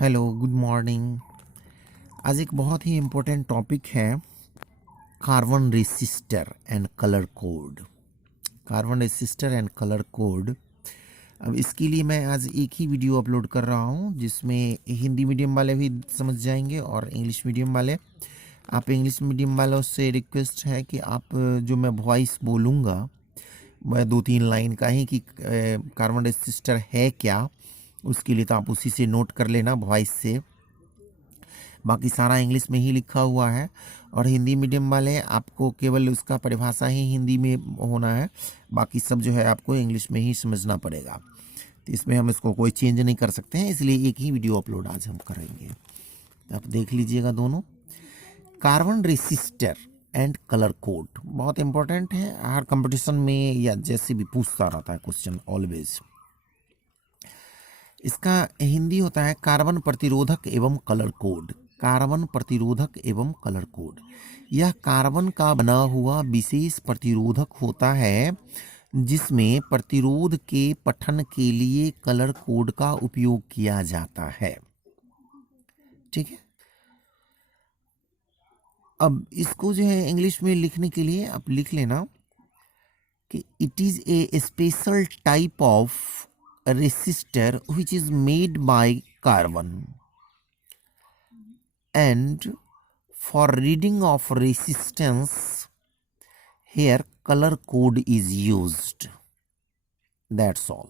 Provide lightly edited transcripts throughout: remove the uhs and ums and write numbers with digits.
Hello, good morning. आज एक बहुत ही इम्पोर्टेंट टॉपिक है carbon resistor and colour code. Carbon resistor and colour code. अब इसके लिए मैं आज एक ही वीडियो अपलोड कर रहा हूँ जिसमें हिंदी मीडियम वाले भी समझ जाएंगे और इंग्लिश मीडियम वाले। आप इंग्लिश मीडियम वालों से रिक्वेस्ट है कि आप जो मैं वॉइस बोलूँगा मैं 2-3 लाइन का ही कि कार्बन रेसिस्टर है क्या, उसके लिए तो आप उसी से नोट कर लेना वॉइस से। बाकी सारा इंग्लिश में ही लिखा हुआ है और हिंदी मीडियम वाले आपको केवल उसका परिभाषा ही हिंदी में होना है, बाकी सब जो है आपको इंग्लिश में ही समझना पड़ेगा। तो इसमें हम इसको कोई चेंज नहीं कर सकते हैं, इसलिए एक ही वीडियो अपलोड आज हम करेंगे। तो आप देख लीजिएगा दोनों। Carbon resistor and colour code बहुत इंपॉर्टेंट है, हर कंपटीशन में या जैसे भी पूछता रहता है क्वेश्चन ऑलवेज। इसका हिंदी होता है कार्बन प्रतिरोधक एवं कलर कोड। कार्बन प्रतिरोधक एवं कलर कोड, यह कार्बन का बना हुआ विशेष प्रतिरोधक होता है जिसमें प्रतिरोध के पठन के लिए कलर कोड का उपयोग किया जाता है। ठीक है, अब इसको जो है इंग्लिश में लिखने के लिए आप लिख लेना कि it is a special type of resistor which is made by carbon, and for reading of resistance here color code is used, that's all।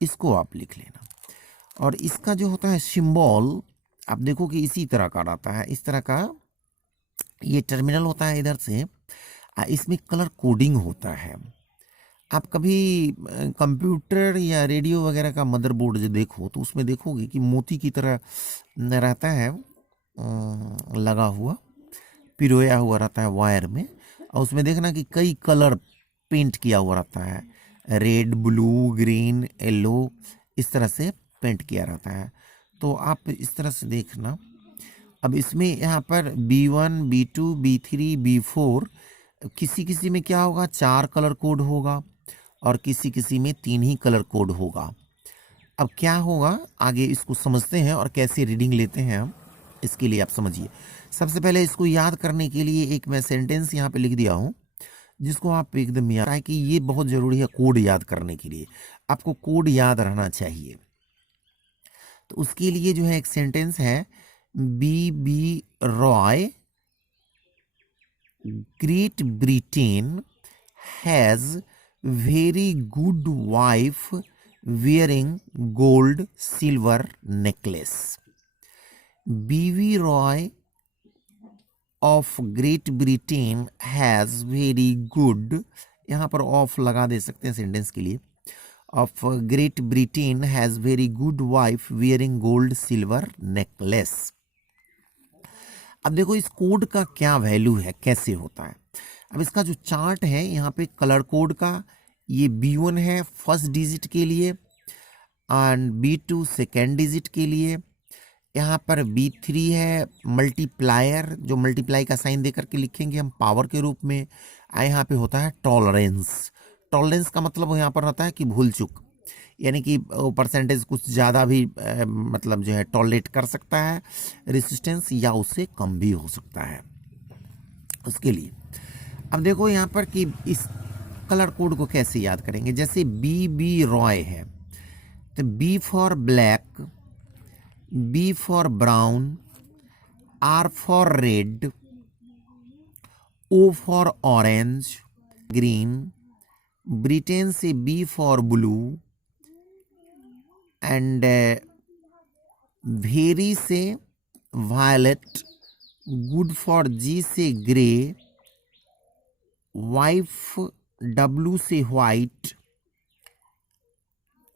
इसको आप लिख लेना। और इसका जो होता है सिंबल आप देखो कि इसी तरह का रहता है, इस तरह का ये टर्मिनल होता है इधर से, इसमें कलर कोडिंग होता है। आप कभी कंप्यूटर या रेडियो वगैरह का मदरबोर्ड जो देखो तो उसमें देखोगे कि मोती की तरह रहता है, लगा हुआ पिरोया हुआ रहता है वायर में, और उसमें देखना कि कई कलर पेंट किया हुआ रहता है, रेड, ब्लू, ग्रीन, येलो, इस तरह से पेंट किया रहता है। तो आप इस तरह से देखना। अब इसमें यहाँ पर B1, B2, B3, B4, किसी किसी में क्या होगा 4 कलर कोड होगा और किसी किसी में 3 ही कलर कोड होगा। अब क्या होगा आगे इसको समझते हैं और कैसे रीडिंग लेते हैं हम, इसके लिए आप समझिए। सबसे पहले इसको याद करने के लिए एक मैं सेंटेंस यहाँ पे लिख दिया हूँ जिसको आप एकदम याद है कि ये बहुत ज़रूरी है कोड याद करने के लिए, आपको कोड याद रहना चाहिए। तो उसके लिए जो है एक सेंटेंस है, B.B. Roy, great Britain has very good wife wearing gold silver necklace। B.B. Roy of Great Britain has very good, यहाँ पर ऑफ लगा दे सकते हैं सेंटेंस के लिए, of Great Britain has very good wife wearing gold silver necklace। अब देखो इस कोड का क्या वैल्यू है, कैसे होता है। अब इसका जो चार्ट है यहाँ पे कलर कोड का, ये B1 है फर्स्ट डिजिट के लिए एंड B2 सेकेंड डिजिट के लिए, यहाँ पर B3 है मल्टीप्लायर, जो मल्टीप्लाई का साइन दे करके लिखेंगे हम पावर के रूप में। यहाँ पे होता है टॉलरेंस। टॉलरेंस का मतलब यहाँ पर होता है कि भूल चूक, यानी कि परसेंटेज कुछ ज़्यादा भी मतलब जो है टॉलरेट कर सकता है रेसिस्टेंस, या उससे कम भी हो सकता है उसके लिए। अब देखो यहाँ पर कि इस कलर कोड को कैसे याद करेंगे। जैसे B.B. रॉय है तो B for black, B for brown, R for red, O for orange, green, Britain से B for blue, and very से वायलेट, गुड फॉर G से ग्रे, वाइफ W से वाइट,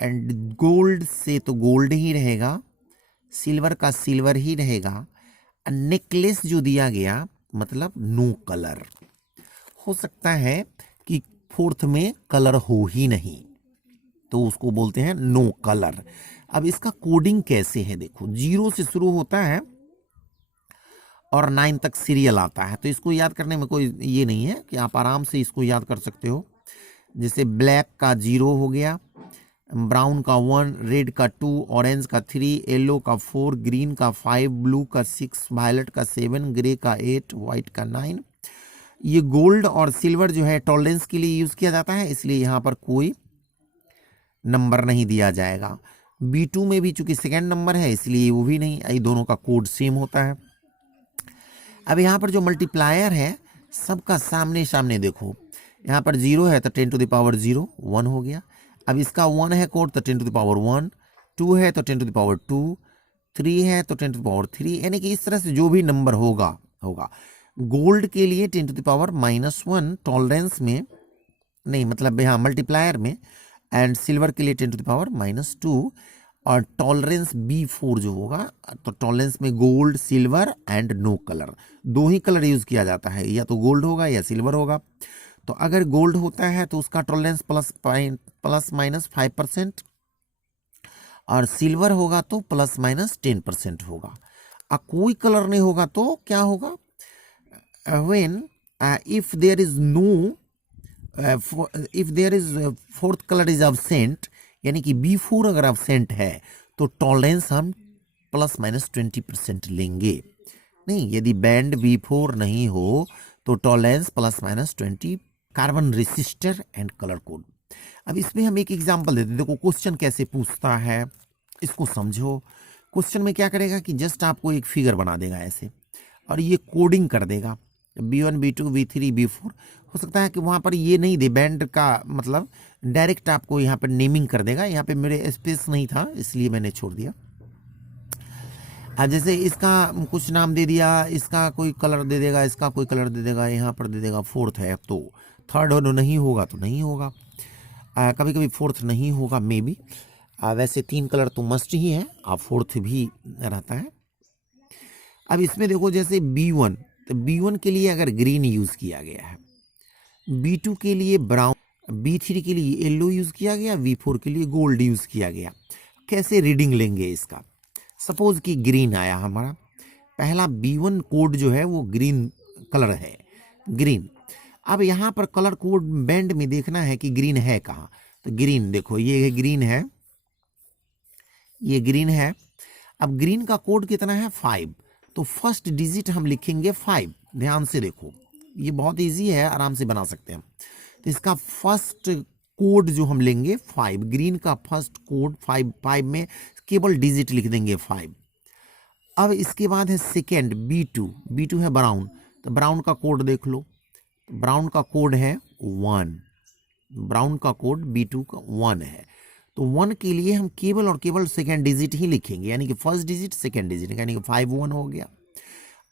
एंड गोल्ड से तो गोल्ड ही रहेगा, silver का silver ही रहेगा। Necklace जो दिया गया मतलब नो कलर। हो सकता है कि फोर्थ में कलर हो ही नहीं तो उसको बोलते हैं नो कलर। अब इसका कोडिंग कैसे है देखो, 0 से शुरू होता है और 9 तक सीरियल आता है, तो इसको याद करने में कोई ये नहीं है कि आप आराम से इसको याद कर सकते हो। जैसे ब्लैक का 0 हो गया, ब्राउन का 1, रेड का 2, ऑरेंज का 3, येलो का 4, ग्रीन का 5, ब्लू का 6, वायलेट का 7, ग्रे का 8, वाइट का 9। ये गोल्ड और सिल्वर जो है टॉलरेंस के लिए यूज किया जाता है, इसलिए यहाँ पर कोई नंबर नहीं दिया जाएगा। B2 में भी चूंकि सेकेंड नंबर है इसलिए वो भी नहीं, ये दोनों का कोड सेम होता है। अब यहाँ पर जो मल्टीप्लायर है सबका सामने सामने देखो, यहाँ पर 0 है तो 10 टू द पावर 0, 1 हो गया। अब इसका 1 है कोड तो 10 टू द पावर 1, 2 है तो 10 टू द पावर 2, 3 है तो 10 टू द पावर 3, यानी कि इस तरह से जो भी नंबर होगा। गोल्ड के लिए 10 टू द पावर -1 टॉलरेंस में, नहीं मतलब यहाँ मल्टीप्लायर में, एंड सिल्वर के लिए 10 टू द पावर -2, और टॉलरेंस B4 जो होगा, तो टॉलरेंस में gold, silver and no colour, दो ही कलर यूज किया जाता है, या तो गोल्ड होगा या सिल्वर होगा। तो अगर गोल्ड होता है तो उसका टॉलरेंस +/-5%, और सिल्वर होगा तो +/-10% होगा। कोई कलर नहीं होगा तो क्या होगा, when if there is no if there is fourth color is absent, यानी कि B4 अगर absent है तो टॉलरेंस हम +/-20% लेंगे। नहीं, यदि बैंड B4 नहीं हो तो tolerance +/-20। Carbon resistor and colour code. अब इसमें हम एक एग्जांपल देते हैं, देखो क्वेश्चन कैसे पूछता है, इसको समझो। क्वेश्चन में क्या करेगा कि जस्ट आपको एक फिगर बना देगा ऐसे, और ये कोडिंग कर देगा B1, B2, B3, B4। हो सकता है कि वहाँ पर ये नहीं दे बैंड का, मतलब डायरेक्ट आपको यहाँ पर नेमिंग कर देगा। यहाँ पे मेरे स्पेस नहीं था इसलिए मैंने छोड़ दिया। अब जैसे इसका कुछ नाम दे दिया, इसका कोई कलर दे देगा, इसका कोई कलर दे देगा, यहाँ पर दे देगा फोर्थ है, तो थर्ड नहीं होगा तो नहीं होगा। कभी कभी फोर्थ नहीं होगा मे बी, वैसे 3 कलर तो मस्ट ही है, फोर्थ भी रहता है। अब इसमें देखो जैसे B1, तो B1 के लिए अगर ग्रीन यूज किया गया है, B2 के लिए ब्राउन, B3 के लिए येलो यूज किया गया, B4 के लिए गोल्ड यूज किया गया। कैसे रीडिंग लेंगे इसका, सपोज कि ग्रीन आया हमारा, पहला B1 कोड जो है वो ग्रीन कलर है, ग्रीन। अब यहाँ पर कलर कोड बैंड में देखना है कि ग्रीन है कहाँ, तो ग्रीन देखो ये ग्रीन है, ये ग्रीन है। अब ग्रीन का कोड कितना है 5, तो फर्स्ट डिजिट हम लिखेंगे 5। ध्यान से देखो ये बहुत इजी है, आराम से बना सकते हैं। तो इसका फर्स्ट कोड जो हम लेंगे 5, ग्रीन का फर्स्ट कोड 5 में केवल डिजिट लिख देंगे 5। अब इसके बाद है सेकेंड B2 है ब्राउन, तो ब्राउन का कोड देख लो, ब्राउन का कोड है 1, ब्राउन का कोड B2 का 1 है। तो 1 के लिए हम केवल और केवल सेकेंड डिजिट ही लिखेंगे, यानी कि फर्स्ट डिजिट सेकेंड डिजिट, यानी कि 5 1 हो गया।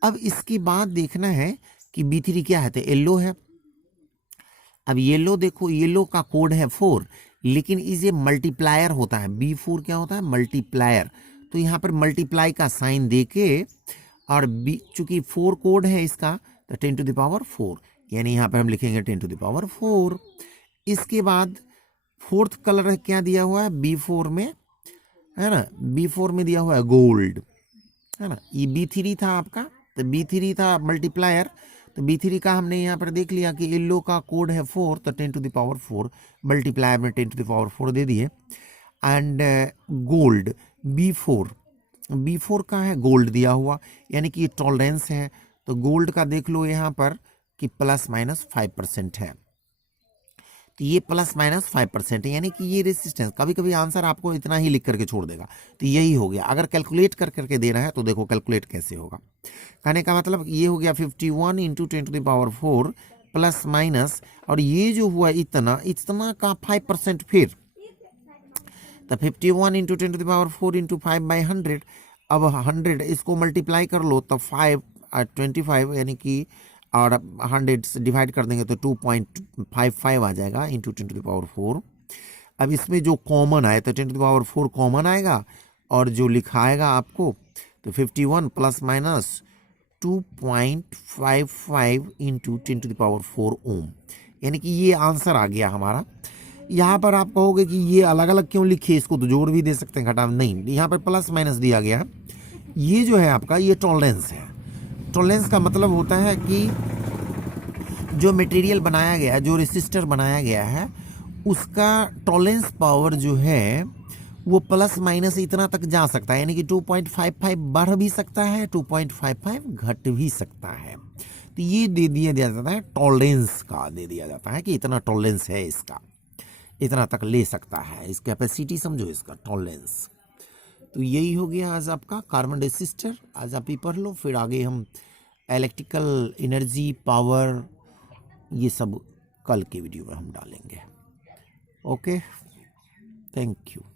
अब इसके बाद देखना है कि B3 क्या है, तो येलो है। अब येलो देखो, येलो का कोड है 4, लेकिन इसे मल्टीप्लायर होता है, B4 क्या होता है मल्टीप्लायर, तो यहाँ पर मल्टीप्लाई का साइन देके, और चूंकि 4 कोड है इसका, तो 10 टू द पावर 4, यानी यहाँ पर हम लिखेंगे 10 टू द पावर 4। इसके बाद फोर्थ कलर क्या दिया हुआ है B4 में, है ना, B4 में दिया हुआ है गोल्ड, है ना। ये B3 था आपका, तो B3 था मल्टीप्लायर, तो B3 का हमने यहाँ पर देख लिया कि येलो का कोड है 4, तो 10 टू द पावर 4, मल्टीप्लायर में 10 टू द पावर 4 दे दिए। एंड गोल्ड B4 का है गोल्ड दिया हुआ, यानी कि ये टॉलरेंस है, तो गोल्ड का देख लो यहाँ पर कि +/-5% है, तो ये +/-5% है, यानी कि ये रेसिस्टेंस। कभी कभी आंसर आपको इतना ही लिख करके छोड़ देगा, तो यही हो गया। अगर कैलकुलेट कर करके देना है तो देखो कैलकुलेट कैसे होगा। कहने का मतलब ये हो गया 51 × 10 टू द पावर 4 +/-, और ये जो हुआ इतना का 5% फिर, तो 51 × 10 टू द पावर 4 × 5/100। अब 100 इसको मल्टीप्लाई कर लो तो 25, यानी कि, और 100 से डिवाइड कर देंगे तो 2.55 आ जाएगा × 10 टू द पावर 4। अब इसमें जो कॉमन आए तो 10 टू द पावर 4 कॉमन आएगा, और जो लिखाएगा आपको तो 51 +/-2.55 × 10 टू द पावर 4 ओम, यानी कि ये आंसर आ गया हमारा। यहाँ पर आप कहोगे कि ये अलग अलग क्यों लिखे, इसको तो जोड़ भी दे सकते हैं, घटा नहीं, यहाँ पर +- दिया गया है। ये जो है आपका ये टॉलरेंस है। टॉलरेंस का मतलब होता है कि जो मटेरियल बनाया गया है, जो रेसिस्टर बनाया गया है, उसका टॉलरेंस पावर जो है वो प्लस माइनस इतना तक जा सकता है, यानी कि 2.55 बढ़ भी सकता है, 2.55 घट भी सकता है। तो ये दे दिया जाता है, टॉलरेंस का दे दिया जाता है कि इतना टॉलरेंस है इसका, इतना तक ले सकता है, इस कैपेसिटी समझो, इसका टॉलरेंस। तो यही हो गया आज आपका कार्बन रेसिस्टर। आज आप ही पढ़ लो, फिर आगे हम इलेक्ट्रिकल एनर्जी, पावर, ये सब कल के वीडियो में हम डालेंगे। Okay, thank you.